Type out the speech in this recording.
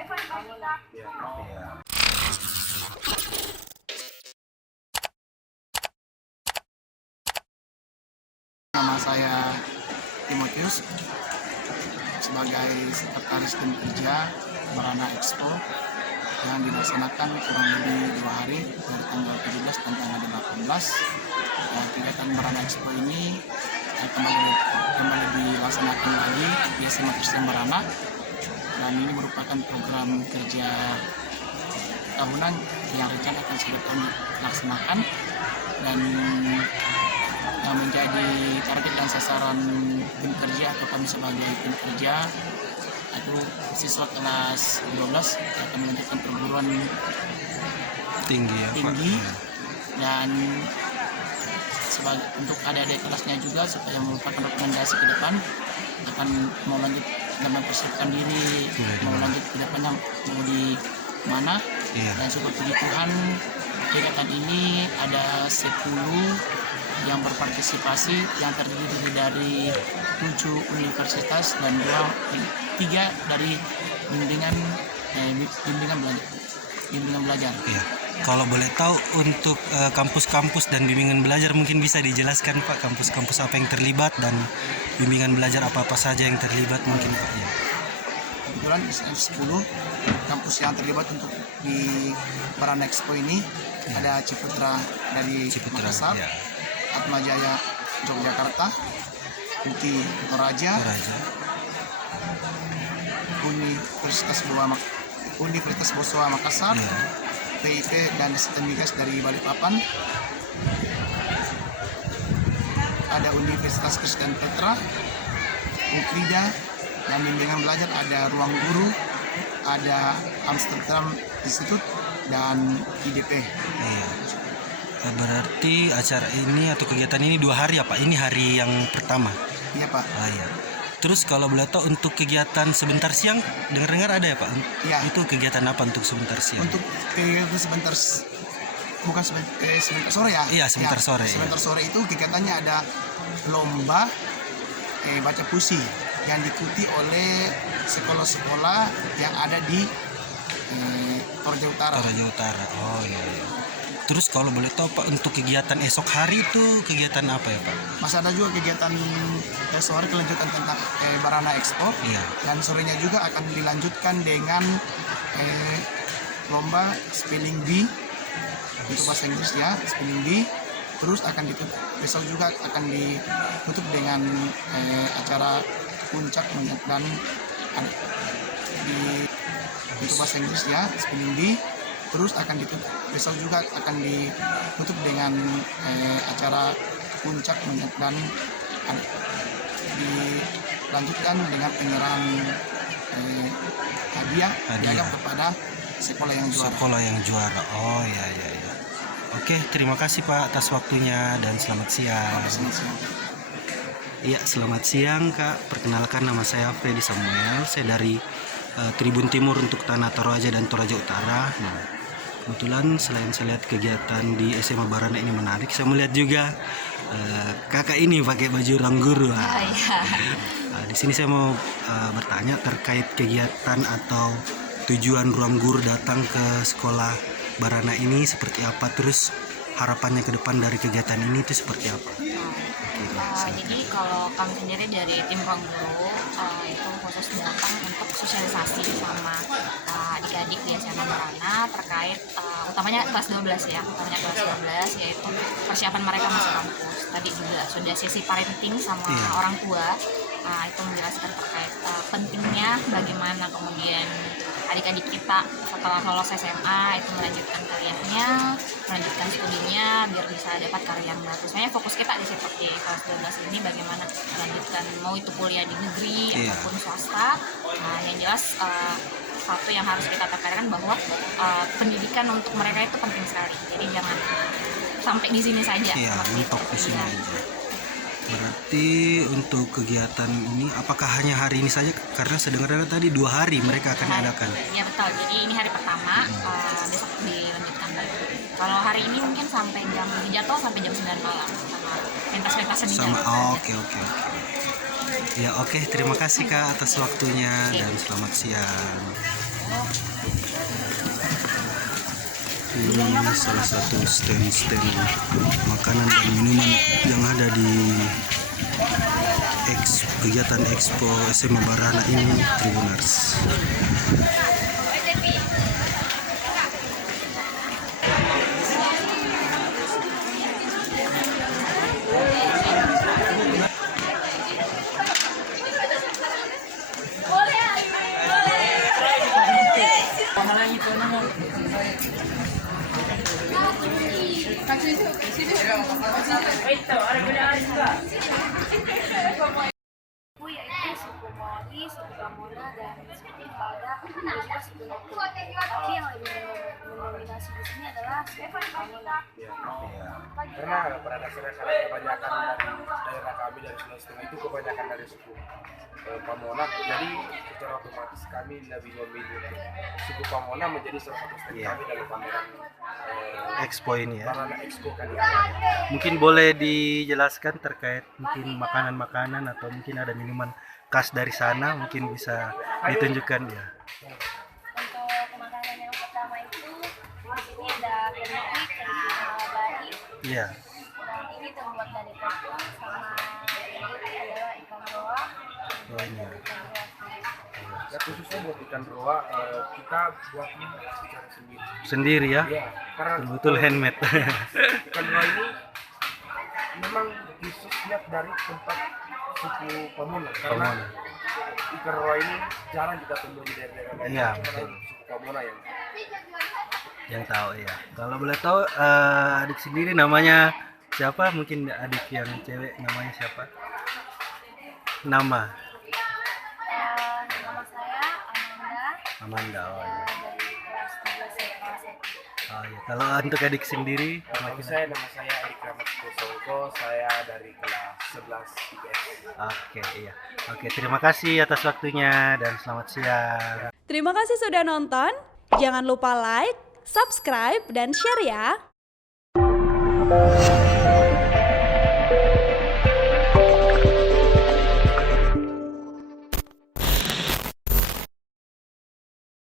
Iya. Nama saya Timotius sebagai sekretaris tim kerja Barana Expo yang dilaksanakan kurang lebih 2 hari dari tanggal 17 dan tanggal 18. Dan kegiatan Barana Expo ini kembali dilaksanakan lagi di SMA Kristen Barana, dan ini merupakan program kerja tahunan yang rencana akan segera kami laksanakan, dan yang menjadi target dan sasaran tim kerja atau kami sebagai tim kerja itu siswa kelas 12 yang akan melanjutkan perguruan Tinggi ya, tinggi, Pak. dan sebagai untuk adik-adik kelasnya juga supaya merupakan rekomendasi ke depan akan mau lanjut dan mempersiapkan diri mau lanjut ke depannya mau di mana. Iya. Dan syukur puji Tuhan kegiatan ini ada 10 yang berpartisipasi yang terdiri dari 7 universitas dan 3 dari bimbingan belajar. Iya. Kalau boleh tahu untuk kampus-kampus dan bimbingan belajar mungkin bisa dijelaskan Pak, kampus-kampus apa yang terlibat dan bimbingan belajar apa-apa saja yang terlibat mungkin Pak ya. Kebetulan 10 kampus yang terlibat untuk di Barana Expo ini ada Ciputra dari Makassar, ya. Atmajaya Yogyakarta, UTI Toraja, Universitas Boswa Makassar, Ya. PIP dan Sistem Migas dari Balikpapan, ada Universitas Kristen Petra, Ukrida, dan bimbingan belajar ada Ruang Guru, ada Amsterdam Institute, dan IDP. Iya. Berarti acara ini atau kegiatan ini 2 hari ya Pak? Ini hari yang pertama. Iya Pak. Iya. Terus kalau boleh tahu untuk kegiatan sebentar siang, dengar-dengar ada ya Pak? Iya. Itu kegiatan apa untuk sebentar siang? Untuk kegiatan sebentar sore ya? Iya, sebentar sore. Sebentar sore itu kegiatannya ada lomba baca puisi yang diikuti oleh sekolah-sekolah yang ada di Toraja Utara. Toraja Utara. Oh iya. Terus kalau boleh tahu Pak untuk kegiatan esok hari itu kegiatan apa ya Pak? Masih ada juga kegiatan sore kelanjutan tentang Barana Expo. Iya. Dan sorenya juga akan dilanjutkan dengan lomba spelling bee untuk bahasa Inggris ya, spelling bee. Terus akan ditutup besok juga akan ditutup dengan acara puncak dan untuk bahasa Inggris ya, spelling bee. Terus akan ditutup besok juga akan ditutup dengan acara puncak dan dilanjutkan dengan penyerahan hadiah kepada sekolah yang juara. Oh iya. Oke, terima kasih Pak atas waktunya dan selamat siang. Iya, selamat siang Kak. Perkenalkan, nama saya Freddy Samuel. Saya dari Tribun Timur untuk Tanah Toraja dan Toraja Utara. Nah, kebetulan selain saya lihat kegiatan di SMA Barana ini menarik, saya melihat juga kakak ini pakai baju ruang guru. Di sini saya mau bertanya terkait kegiatan atau tujuan ruang guru datang ke sekolah Barana ini seperti apa, terus harapannya ke depan dari kegiatan ini itu seperti apa? Jadi kalau kami sendiri dari tim ruang guru itu khusus datang untuk sosialisasi sama adik-adik di SMA Barana terkait utamanya kelas 12 ya, yaitu persiapan mereka masuk kampus. Tadi juga sudah sesi parenting sama orang tua, itu menjelaskan terkait pentingnya bagaimana kemudian adik-adik kita setelah lolos SMA itu melanjutkan kuliahnya, melanjutkan studinya biar bisa dapat karir yang bagus. Sebenarnya fokus kita di situ di kelas 12 ini bagaimana melanjutkan mau itu kuliah di negeri ataupun swasta. Nah, yang jelas satu yang harus kita tekankan bahwa pendidikan untuk mereka itu penting sekali. Jadi jangan sampai di sini saja. Iya, mentok di sini aja. Berarti untuk kegiatan ini apakah hanya hari ini saja? Karena sedengarnya tadi 2 hari mereka akan adakan. Iya betul. Jadi ini hari pertama, besok dilanjutkan lagi. Kalau hari ini mungkin sampai dijadwal sampai jam 9 malam sama pentas-pentasnya di jalan. Oke. Ya oke, terima kasih Kak atas waktunya dan selamat siang. Ini salah satu stand-stand makanan dan minuman yang ada di kegiatan Expo SMA Barana ini, Tribuners. Suku yaitu suku Mori, suku Pamona, dan suku Pada, dan juga suku Loku. Tapi yang lebih mendominasi di sini adalah suku Pamona. Karena pada dasarnya karena kebanyakan dari daerah kami dari Sulawesi Tengah itu kebanyakan dari suku Pamona, jadi secara otomatis kami lebih memilih suku Pamona menjadi salah satu stand kami dalam pameran Expo ini ya. Barana Expo kali ini. Mungkin boleh dijelaskan terkait mungkin makanan-makanan atau mungkin ada minuman khas dari sana, mungkin bisa ditunjukkan ya. Untuk makanan yang pertama itu, di sini ada keripik, keripik bayi, Iya. dan ini terbuat dari tepung, sama ini adalah ikan roa. Oh, ini ya. Ya khususnya buat ikan roa kita buatnya secara sendiri. Sendiri ya. Ya, karena Betul handmade. ikan roa ini memang khusus lihat dari tempat suku Pamona karena Pamona. ikan roa ini jarang kita temui di daerah lain. Iya, Cuma betul. suku Pamona Yang tahu ya. Kalau boleh tahu adik sendiri namanya siapa? Mungkin adik yang cewek namanya siapa? Nama Nama saya Amanda, Amanda. Oh ya. dari kelas 3 kelas 1. Oh ya. Kalau untuk adik sendiri, Nama saya Erik Rahmat Kusongko, saya dari kelas 11 IPS. Oke, iya. Oke, terima kasih atas waktunya dan selamat siang. Terima kasih sudah nonton. Jangan lupa like, subscribe, dan share ya.